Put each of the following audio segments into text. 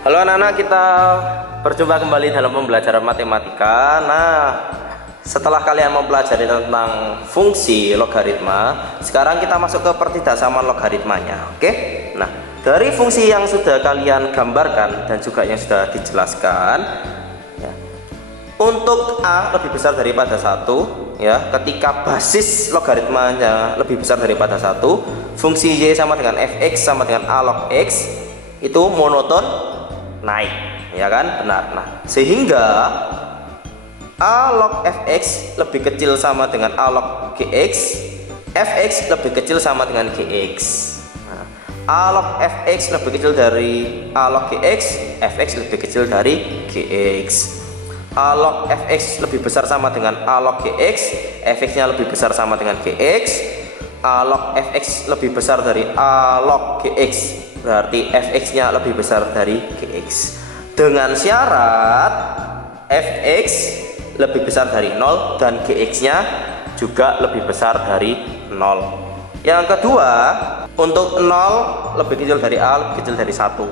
Halo anak-anak, kita berjumpa kembali dalam pembelajaran matematika. Nah, setelah kalian mempelajari tentang fungsi logaritma, sekarang kita masuk ke pertidaksamaan logaritmanya. Oke? Nah, dari fungsi yang sudah kalian gambarkan dan juga yang sudah dijelaskan, ya, untuk A lebih besar daripada 1, ya, ketika basis logaritmanya lebih besar daripada 1, fungsi Y sama dengan fx sama dengan A log x itu monoton naik, ya kan? Benar. Nah, sehingga A log fx lebih kecil sama dengan A log gx, fx lebih kecil sama dengan gx. Nah, A log fx lebih kecil dari A log gx, fx lebih kecil dari gx. A log fx lebih besar sama dengan A log gx, fx nya lebih besar sama dengan gx. A log fx lebih besar dari A log gx, berarti fx nya lebih besar dari gx, dengan syarat fx lebih besar dari 0 dan gx nya juga lebih besar dari 0. Yang kedua, untuk 0 lebih kecil dari A lebih kecil dari 1,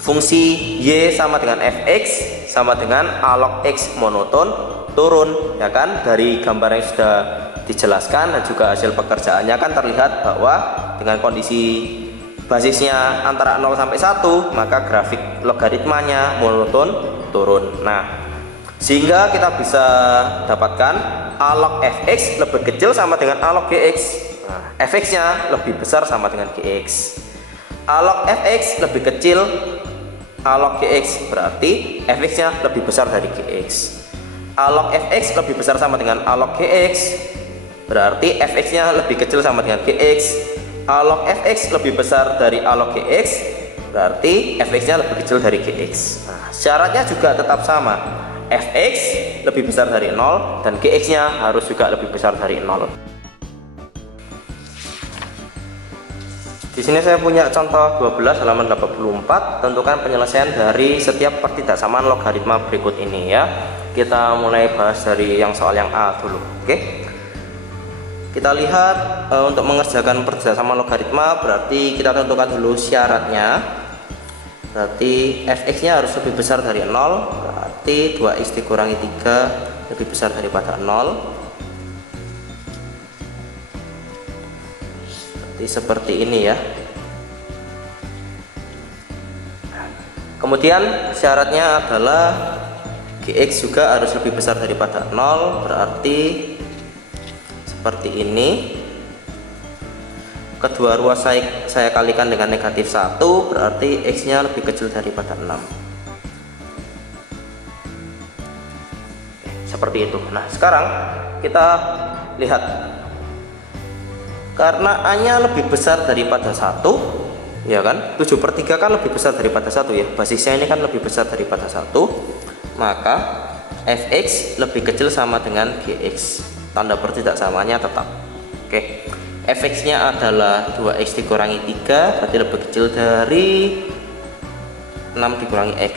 fungsi y sama dengan fx sama dengan A log x monoton turun, ya kan? Dari gambar yang sudah dijelaskan dan juga hasil pekerjaannya kan terlihat bahwa dengan kondisi basisnya antara 0 sampai 1, maka grafik logaritmanya monoton turun. Nah, sehingga kita bisa dapatkan A log fx lebih kecil sama dengan A log gx. Nah, fx nya lebih besar sama dengan gx. A log fx lebih kecil A log gx, berarti fx nya lebih besar dari gx. A log fx lebih besar sama dengan A log gx, berarti fx nya lebih kecil sama dengan gx. A log fx lebih besar dari A log gx, berarti fx nya lebih kecil dari gx. Nah, syaratnya juga tetap sama, fx lebih besar dari 0 dan gx nya harus juga lebih besar dari 0. Di sini saya punya contoh 12 halaman 84, tentukan penyelesaian dari setiap pertidaksamaan logaritma berikut ini, ya. Kita mulai bahas dari yang soal yang A dulu. Oke. Kita lihat untuk mengerjakan pertidaksamaan logaritma, berarti kita tentukan dulu syaratnya. Berarti fx nya harus lebih besar dari 0, berarti 2x dikurangi 3 lebih besar daripada 0. Seperti ini, ya. Kemudian syaratnya adalah gx juga harus lebih besar daripada 0, berarti seperti ini. Kedua ruas saya kalikan dengan negatif 1, berarti x nya lebih kecil daripada 6. Seperti itu. Nah, sekarang kita lihat, karena A nya lebih besar daripada 1, ya kan, 7/3 kan lebih besar daripada 1, ya, basisnya ini kan lebih besar daripada 1, maka fx lebih kecil sama dengan gx. Tanda pertidaksamaannya tetap. Oke, fx nya adalah 2x dikurangi 3, berarti lebih kecil dari 6 dikurangi x.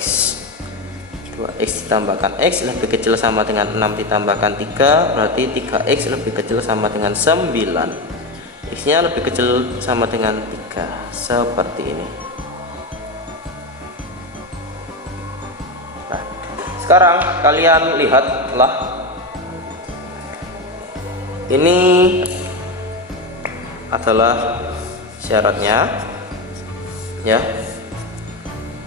2x ditambahkan x lebih kecil sama dengan 6 ditambahkan 3, berarti 3x lebih kecil sama dengan 9. X nya lebih kecil sama dengan 3, seperti ini. Nah, sekarang kalian lihatlah, ini adalah syaratnya, ya,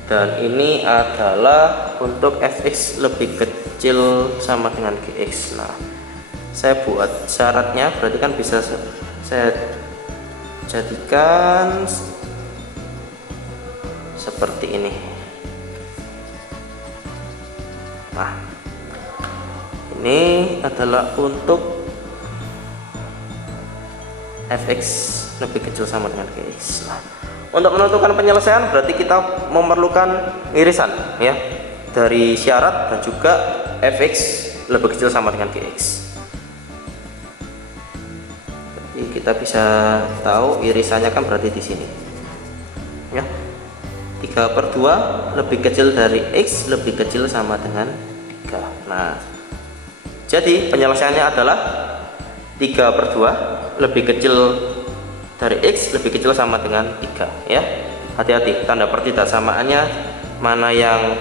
dan ini adalah untuk fx lebih kecil sama dengan gx. Nah, saya buat syaratnya, berarti kan bisa saya jadikan seperti ini. Nah, ini adalah untuk fx lebih kecil sama dengan gx. Nah, untuk menentukan penyelesaian berarti kita memerlukan irisan, ya, dari syarat dan juga fx lebih kecil sama dengan gx. Kita bisa tahu irisannya kan berarti di sini, ya. 3/2 lebih kecil dari x lebih kecil sama dengan 3. Nah, jadi penyelesaiannya adalah 3/2 lebih kecil dari x lebih kecil sama dengan 3, ya. Hati-hati, tanda pertidaksamaannya mana yang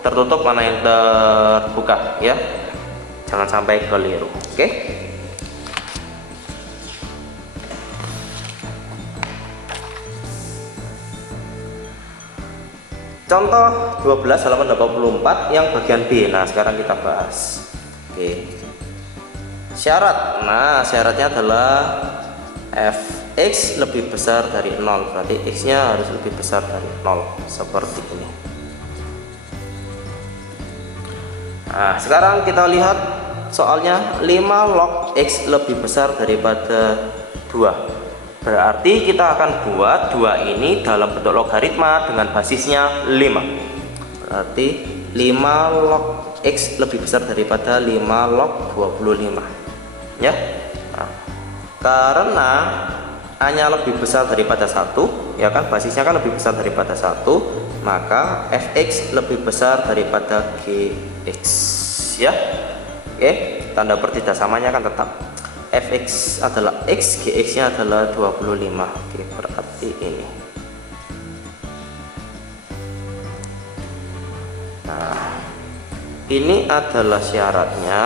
tertutup, mana yang terbuka ya, jangan sampai keliru. Oke. Contoh 12 halaman 84 yang bagian B. Nah, sekarang kita bahas. Oke. Syarat. Nah, syaratnya adalah fx lebih besar dari 0. Berarti x-nya harus lebih besar dari 0 seperti ini. Nah, sekarang kita lihat soalnya 5 log x lebih besar daripada 2. Berarti kita akan buat 2 ini dalam bentuk logaritma dengan basisnya 5. Berarti 5 log x lebih besar daripada 5 log 25 ya. Nah, karena a-nya lebih besar daripada 1 ya kan, basisnya kan lebih besar daripada 1, maka fx lebih besar daripada gx ya. Oke, tanda pertidaksamanya kan tetap fx adalah x, gx nya adalah 25. Oke, berarti ini. Nah, ini adalah syaratnya.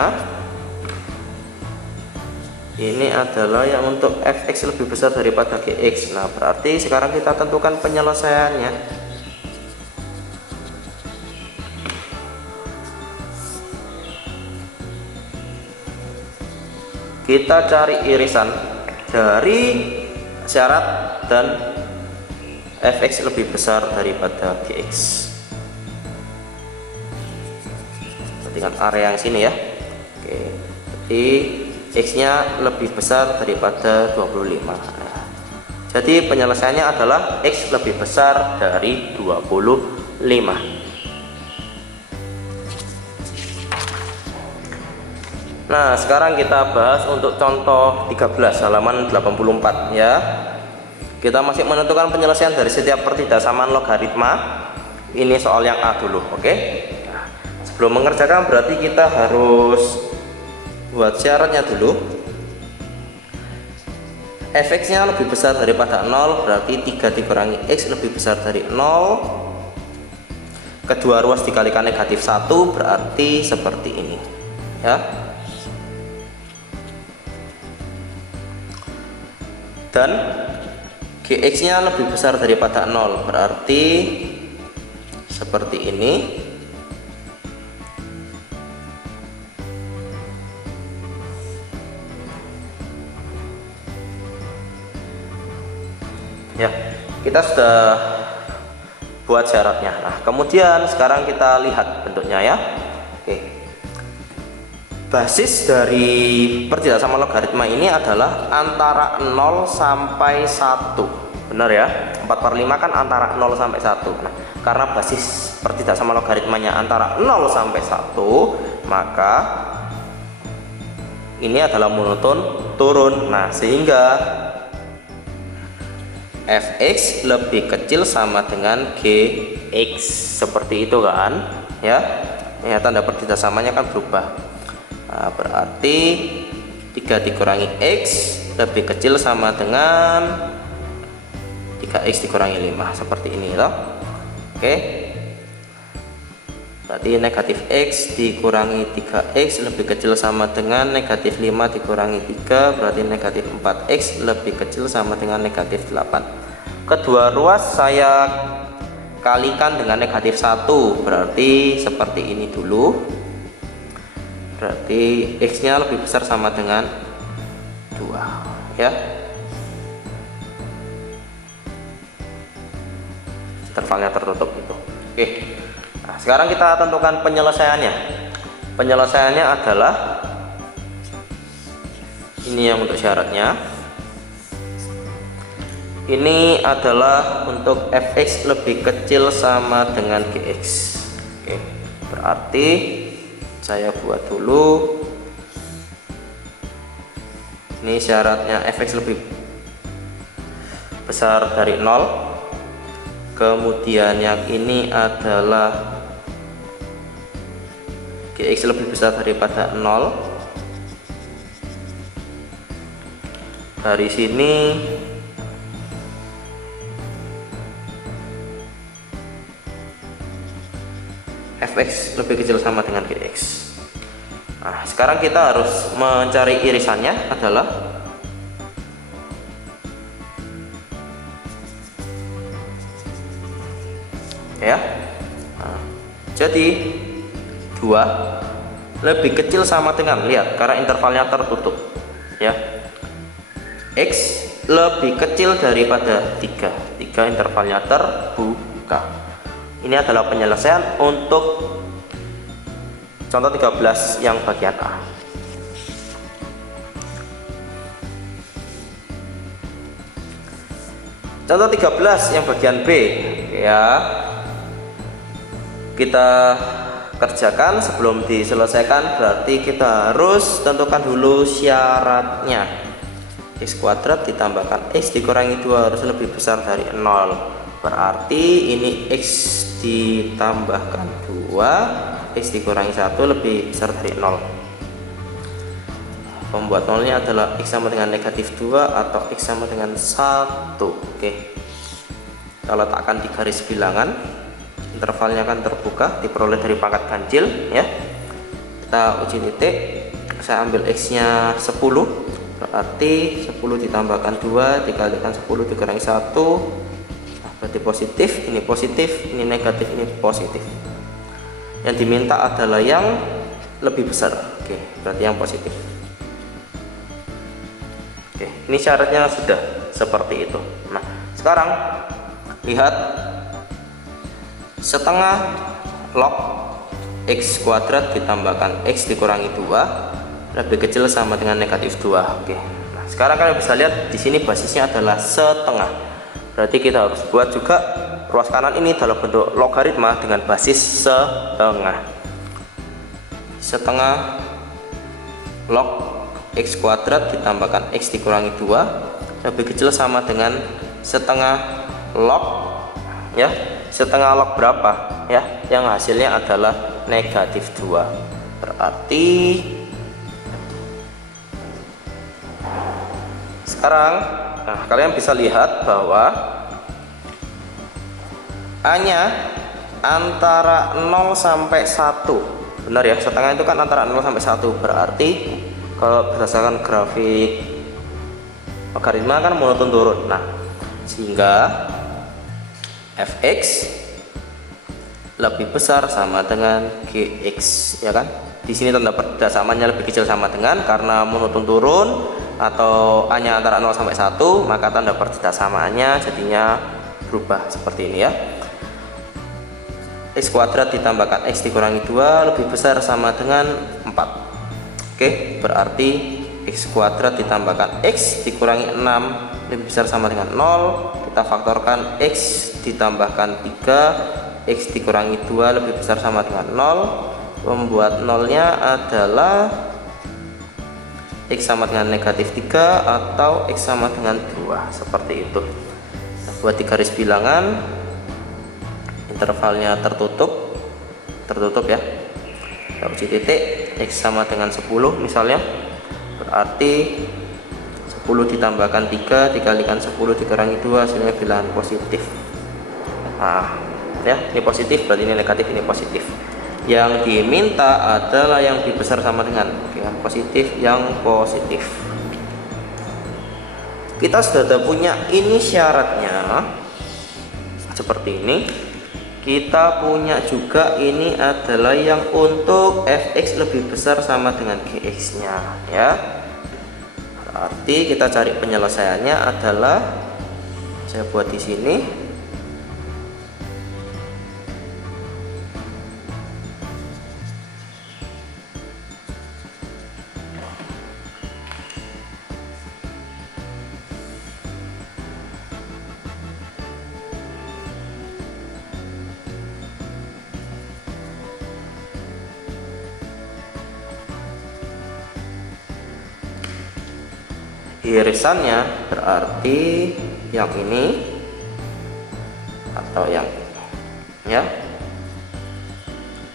Ini adalah yang untuk fx lebih besar daripada gx. Nah, berarti sekarang kita tentukan penyelesaiannya. Kita cari irisan dari syarat dan fx lebih besar daripada gx. Perhatikan area yang sini ya. Oke, jadi x nya lebih besar daripada 25. Nah, jadi penyelesaiannya adalah x lebih besar dari 25. Nah, sekarang kita bahas untuk contoh 13 halaman 84 ya. Kita masih menentukan penyelesaian dari setiap pertidaksamaan logaritma. Ini soal yang A dulu, oke? Nah, sebelum mengerjakan berarti kita harus buat syaratnya dulu. fx nya lebih besar daripada 0, berarti 3 dikurangi x lebih besar dari 0. Kedua ruas dikalikan negatif 1, berarti seperti ini ya. Dan gx nya lebih besar daripada 0, berarti seperti ini ya. Kita sudah buat syaratnya. Nah, kemudian sekarang kita lihat bentuknya ya. Oke, basis dari pertidaksamaan logaritma ini adalah antara 0 sampai 1. Benar ya? 4/5 kan antara 0 sampai 1. Nah, karena basis pertidaksamaan logaritmanya antara 0 sampai 1, maka ini adalah monoton turun. Nah, sehingga fx lebih kecil sama dengan gx. Seperti itu kan? Ya. Ya, tanda pertidaksamanya kan berubah. Nah, berarti 3 dikurangi x lebih kecil sama dengan 3x dikurangi 5, seperti ini toh. Oke, berarti negatif x dikurangi 3x lebih kecil sama dengan negatif 5 dikurangi 3, berarti negatif 4x lebih kecil sama dengan negatif 8. Kedua ruas saya kalikan dengan negatif 1, berarti seperti ini dulu. Berarti x nya lebih besar sama dengan 2 ya. Intervalnya tertutup itu. Oke, nah, sekarang kita tentukan penyelesaiannya. Penyelesaiannya adalah ini yang untuk syaratnya. Ini adalah untuk fx lebih kecil sama dengan gx. Oke, berarti saya buat dulu. Ini syaratnya fx lebih besar dari 0. Kemudian yang ini adalah gx lebih besar daripada 0. Dari sini fx lebih kecil sama dengan gx. Nah, sekarang kita harus mencari irisannya adalah ya. Nah, jadi 2 lebih kecil sama dengan, lihat karena intervalnya tertutup ya, x lebih kecil daripada 3 intervalnya terbuka. Ini adalah penyelesaian untuk contoh 13 yang bagian A. Contoh 13 yang bagian B ya, kita kerjakan. Sebelum diselesaikan berarti kita harus tentukan dulu syaratnya. X kuadrat ditambahkan x dikurangi 2 harus lebih besar dari 0. Berarti ini x ditambahkan 2, x dikurangi 1 lebih besar dari 0. Pembuat nolnya adalah x sama dengan negatif 2 atau x sama dengan 1. Oke, kita letakkan di garis bilangan. Intervalnya akan terbuka, diperoleh dari pangkat ganjil ya. Kita uji titik. Saya ambil x nya 10, berarti 10 ditambahkan 2 dikalikan 10 dikurangi 1, nah, berarti positif. Ini negatif, ini positif. Yang diminta adalah yang lebih besar. Oke, berarti yang positif. Oke, ini syaratnya sudah seperti itu. Nah, sekarang lihat setengah log x kuadrat ditambahkan x dikurangi 2 lebih kecil sama dengan negatif 2. Oke. Nah, sekarang kalian bisa lihat di sini basisnya adalah setengah. Berarti kita harus buat juga ruas kanan ini dalam bentuk logaritma dengan basis setengah. Setengah log x kuadrat ditambahkan x dikurangi 2 lebih kecil sama dengan setengah log ya. Setengah log berapa ya? Yang hasilnya adalah negatif 2. Berarti sekarang kalian bisa lihat bahwa A-nya antara 0 sampai 1. Benar ya, setengah itu kan antara 0 sampai 1. Berarti kalau berdasarkan grafik logaritma kan monoton turun. Nah, sehingga fx lebih besar sama dengan gx ya kan. Di sini tanda perdasamannya lebih kecil sama dengan, karena monoton turun atau a nya antara 0 sampai 1, maka tanda perdasamaannya jadinya berubah seperti ini ya. X kuadrat ditambahkan x dikurangi 2 lebih besar sama dengan 4. Oke, berarti x kuadrat ditambahkan x dikurangi 6 lebih besar sama dengan 0. Kita faktorkan x ditambahkan 3, x dikurangi 2 lebih besar sama dengan 0. Pembuat nolnya adalah x sama dengan negatif 3 atau x sama dengan 2, seperti itu. Kita buat di garis bilangan, intervalnya tertutup ya. Kita uji titik, x sama dengan 10 misalnya, berarti 10 ditambahkan 3 dikalikan 10 dikurangi 2 hasilnya bilangan positif. Nah ya, ini positif berarti ini negatif, ini positif. Yang diminta adalah yang lebih besar sama dengan, oke, yang positif. Kita sudah punya ini syaratnya seperti ini. Kita punya juga ini adalah yang untuk fx lebih besar sama dengan gx nya ya. Berarti kita cari penyelesaiannya adalah, saya buat di sini. Irisannya berarti yang ini atau yang ini ya.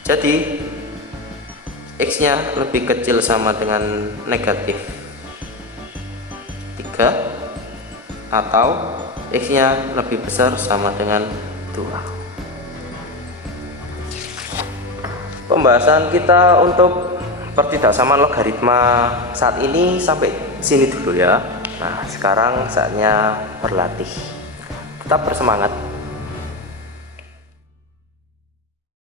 Jadi x nya lebih kecil sama dengan negatif 3 atau x nya lebih besar sama dengan 2. pembahasan kita untuk pertidasaman logaritma saat ini sampai sini dulu ya. Nah, sekarang saatnya berlatih. Tetap bersemangat.